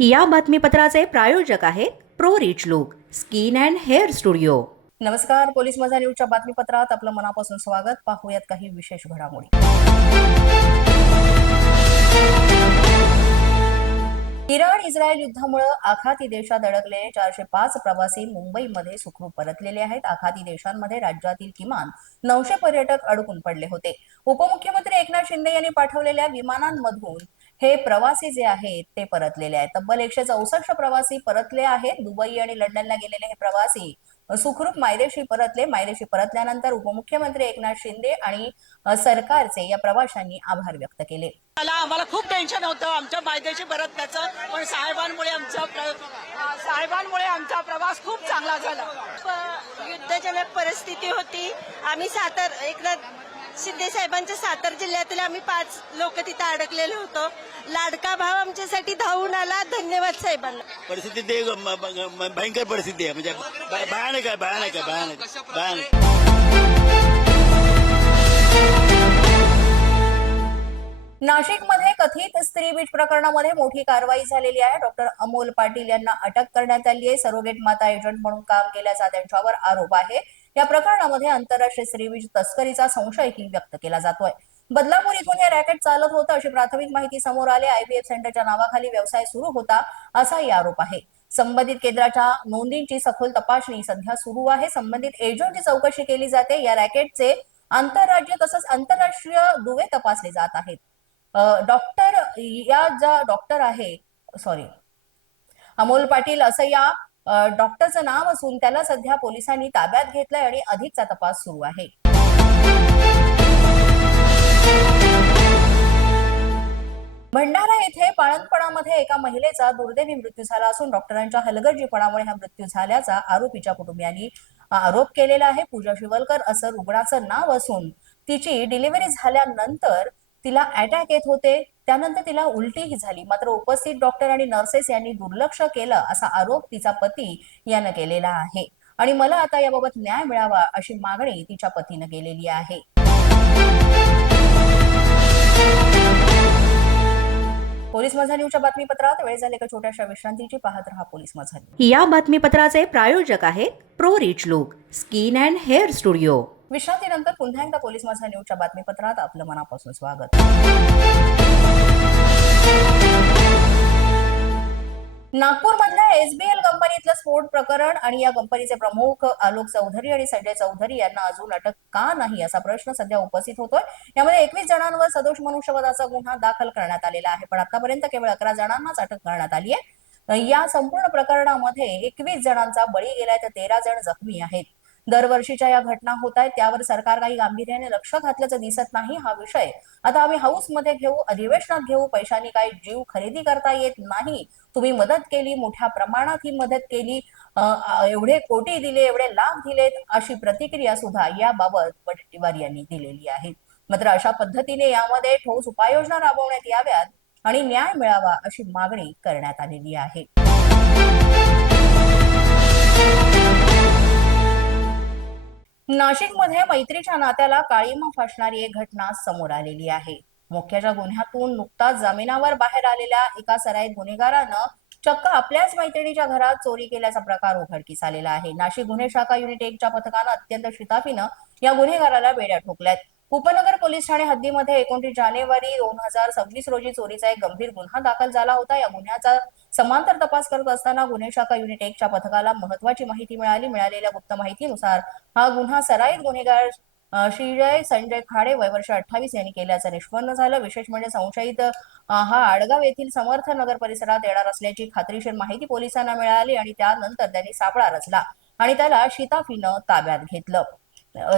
या बातमीपत्राचे प्रायोजक आहेत pro rich look skin and hair studio. नमस्कार, पोलीस माझा न्यूजच्या बातमीपत्रात आपलं मनापासून स्वागत। पाहूयात काही विशेष घडामोडी। इराण इस्रायल युद्धामुळे आखाती देशात अडकलेले 405 प्रवासी मुंबईमध्ये सुखरूप परतलेले आहेत। आखाती देशांमध्ये राज्यातील किमान 900 पर्यटक अडकून पडले होते। उपमुख्यमंत्री एकनाथ शिंदे यांनी पाठवलेल्या विमानांमधून हे प्रवासी जे आहेत ते परतलेले आहेत। तब्बल 164 प्रवासी परतले आहेत। दुबई आणि लंडनला गेलेले हे प्रवासी सुखरूप मायदेशी परतले। मायदेशी परतल्यानंतर उपमुख्यमंत्री एकनाथ शिंदे आणि सरकारचे या प्रवाशांनी आभार व्यक्त केले। आम्हाला खूप टेन्शन होतं आमच्या मायदेशी परतण्याचं, पण साहेबांमुळे आमचा प्रवास खूप चांगला झाला। युद्धजनक परिस्थिती होती। आम्ही एकनाथ शिंदे साहेबांच्या सातारा जिल्ह्यातील आम्ही 5 लोक तिथे अडकलेलो होतो। लाडका भाव आमच्यासाठी धावून आला। धन्यवाद साहेबांना। परिस्थिती ते भयंकर परिस्थिती आहे, म्हणजे भयानक आहे, भयानक आहे, भयानक भयानक। नाशिकमध्ये कथित स्त्रीबीज प्रकरणामध्ये मोठी कारवाई झालेली आहे। डॉक्टर अमोल पाटील यांना अटक करण्यात आली आहे। सरोगेट माता एजंट म्हणून काम केल्याचा त्यांच्यावर आरोप आहे। या प्रकरणामध्ये आंतरराष्ट्रीय स्त्रीबीज तस्करीचा संशयही व्यक्त केला जातोय। बदलापूर इथून हे रॅकेट चालत होतं अशी प्राथमिक माहिती समोर आली। IVF सेंटरच्या नावाखाली व्यवसाय सुरू होता असाही आरोप आहे। संबंधित केंद्राच्या नोंदींची सखोल तपासणी सध्या सुरू आहे। संबंधित एजंटची चौकशी केली जाते। या रॅकेटचे आंतरराज्य तसंच आंतरराष्ट्रीय दुवे तपासले जात आहेत। डॉक्टर आहे अमोल पाटील असं या डॉक्टरचं नाव असून त्याला सध्या पोलिसांनी ताब्यात घेतलंय आणि अधिकचा तपास सुरू आहे। भंडारा येथे पाळणपणामध्ये एका महिलेचा दुर्दैवी मृत्यू झाला असून डॉक्टरांच्या हलगर्जीपणामुळे हा मृत्यू झाल्याचा आरोपीच्या कुटुंबियांनी आरोप केलेला आहे। पूजा शिवलकर असं रुग्णाचं नाव असून तिची डिलिव्हरी झाल्यानंतर तिला अटॅक येत होते। त्यानंतर तिला उलटीही झाली, मात्र उपस्थित डॉक्टर आणि नर्सेस यांनी दुर्लक्ष केलं असा आरोप तिचा पती यानं केलेला आहे आणि मला आता याबाबत न्याय मिळावा अशी मागणी तिच्या पतीनं केलेली आहे। पोलीस माझा न्यूजच्या बातमीपत्रात वेळ झाले का छोट्याशा विश्रांतीची। पाहत रहा पोलीस माझा। या बातमीपत्राचे प्रायोजक आहेत pro rich look skin and hair studio. विश्रांतीनंतर पुन्हा एकदा पोलीस माझा न्यूजच्या बातमीपत्रात आपलं मनापासून स्वागत। नागपूरमधल्या SBL कंपनीतलं स्फोट प्रकरण आणि या कंपनीचे प्रमुख आलोक चौधरी आणि संजय चौधरी यांना अजून अटक का नाही असा प्रश्न सध्या उपस्थित होतोय। यामध्ये 21 जणांवर सदोष मनुष्यवधाचा गुन्हा दाखल करण्यात आलेला आहे, पण आतापर्यंत केवळ 11 जणांनाच अटक करण्यात आली आहे। या संपूर्ण प्रकरणामध्ये 21 जणांचा बळी गेलाय तर 13 जण जखमी आहेत। दरवर्षीच्या या घटना होत आहेत, त्यावर सरकार काही गांभीर्याने लक्ष घातल्याचं दिसत नाही। हा विषय आता आम्ही हाऊसमध्ये घेऊ, अधिवेशनात घेऊ। पैशांनी काही जीव खरेदी करता येत नाही। तुम्ही मदत केली, मोठ्या प्रमाणात ही मदत केली, एवढे कोटी दिले, एवढे लाख दिलेत अशी प्रतिक्रिया सुद्धा याबाबत वडेट्टीवार यांनी दिलेली आहे। मात्र अशा पद्धतीने यामध्ये ठोस उपाययोजना राबवण्यात याव्यात आणि न्याय मिळावा अशी मागणी करण्यात आलेली आहे। नाशिकमध्ये मैत्रीच्या नात्याला काळीमा फासणारी एक घटना समोर आलेली आहे। मोक्याच्या गुन्ह्यातून नुकताच जामिनावर बाहेर आलेल्या एका सराईत गुन्हेगारानं चक्क आपल्याच मैत्रिणीच्या घरात चोरी केल्याचा प्रकार उघडकीस आलेला आहे। नाशिक गुन्हे शाखा युनिट 1च्या पथकानं अत्यंत शिताफीनं या गुन्हेगाराला बेड्या ठोकल्यात। उपनगर पोलीस ठाणे हद्दीमध्ये 29 जानेवारी 2026 रोजी चोरीचा एक गंभीर गुन्हा दाखल झाला होता। या गुन्ह्याचा समांतर तपास करत असताना गुन्हे शाखा युनिट 1च्या पथकाला महत्वाची माहिती मिळाली। मिळालेल्या गुप्त माहितीनुसार हा गुन्हा सराईत गुन्हेगार श्रीजय संजय खाडे वय वर्ष 28 यांनी केल्याचं निष्पन्न झालं। विशेष म्हणजे संशयित हा आडगाव येथील समर्थ नगर परिसरात येणार असल्याची खात्रीशीर माहिती पोलिसांना मिळाली आणि त्यानंतर त्यांनी सापळा रचला आणि त्याला शिताफीनं ताब्यात घेतलं।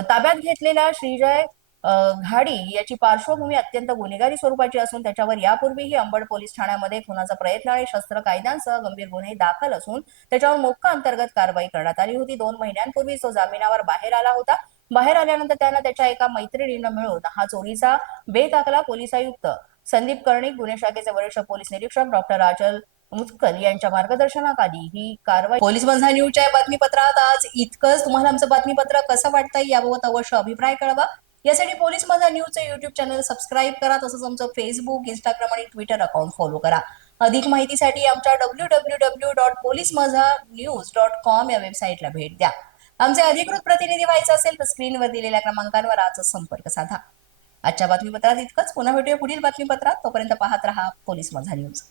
ताब्यात घेतलेल्या श्रीजय घाडी याची पार्श्वभूमी अत्यंत गुन्हेगारी स्वरूपाची असून त्याच्यावर यापूर्वीही अंबड पोलीस ठाण्यामध्ये खुनाचा प्रयत्न आणि शस्त्र कायद्यांसह गंभीर गुन्हे दाखल असून त्याच्यावर मोक्का अंतर्गत कारवाई करण्यात आली होती। 2 महिन्यांपूर्वी तो जामिनावर बाहेर आला होता। बाहेर आल्यानंतर त्यानं त्याच्या एका मैत्रिणीनं मिळून हा चोरीचा बेत आखला। पोलीस आयुक्त संदीप कर्णिक, गुन्हे शाखेचे वरिष्ठ पोलीस निरीक्षक डॉक्टर राजल मुत्कल यांच्या मार्गदर्शनाखाली ही कारवाई। पोलीस माझा न्यूजच्या बातमीपत्रात आज इतकंच। तुम्हाला आमचं बातमीपत्र कसं वाटतंय याबाबत अवश्य अभिप्राय कळवा। यासाठी पोलीस माझा न्यूजचं YouTube चॅनल सबस्क्राईब करा, तसंच आमचं Facebook, Instagram आणि Twitter अकाउंट फॉलो करा। अधिक माहितीसाठी आमच्या www.polismazhanews.com या वेबसाईटला भेट द्या. आमचे अधिकृत प्रतिनिधी व्हायचे असेल तर स्क्रीनवर दिलेल्या क्रमांकांवर आजच संपर्क साधा. आजच्या बातमीपत्रात इतकंच. पुन्हा भेटूया पुढील बातमीपत्रात. तोपर्यंत पाहत रहा पोलीस माझा न्यूज.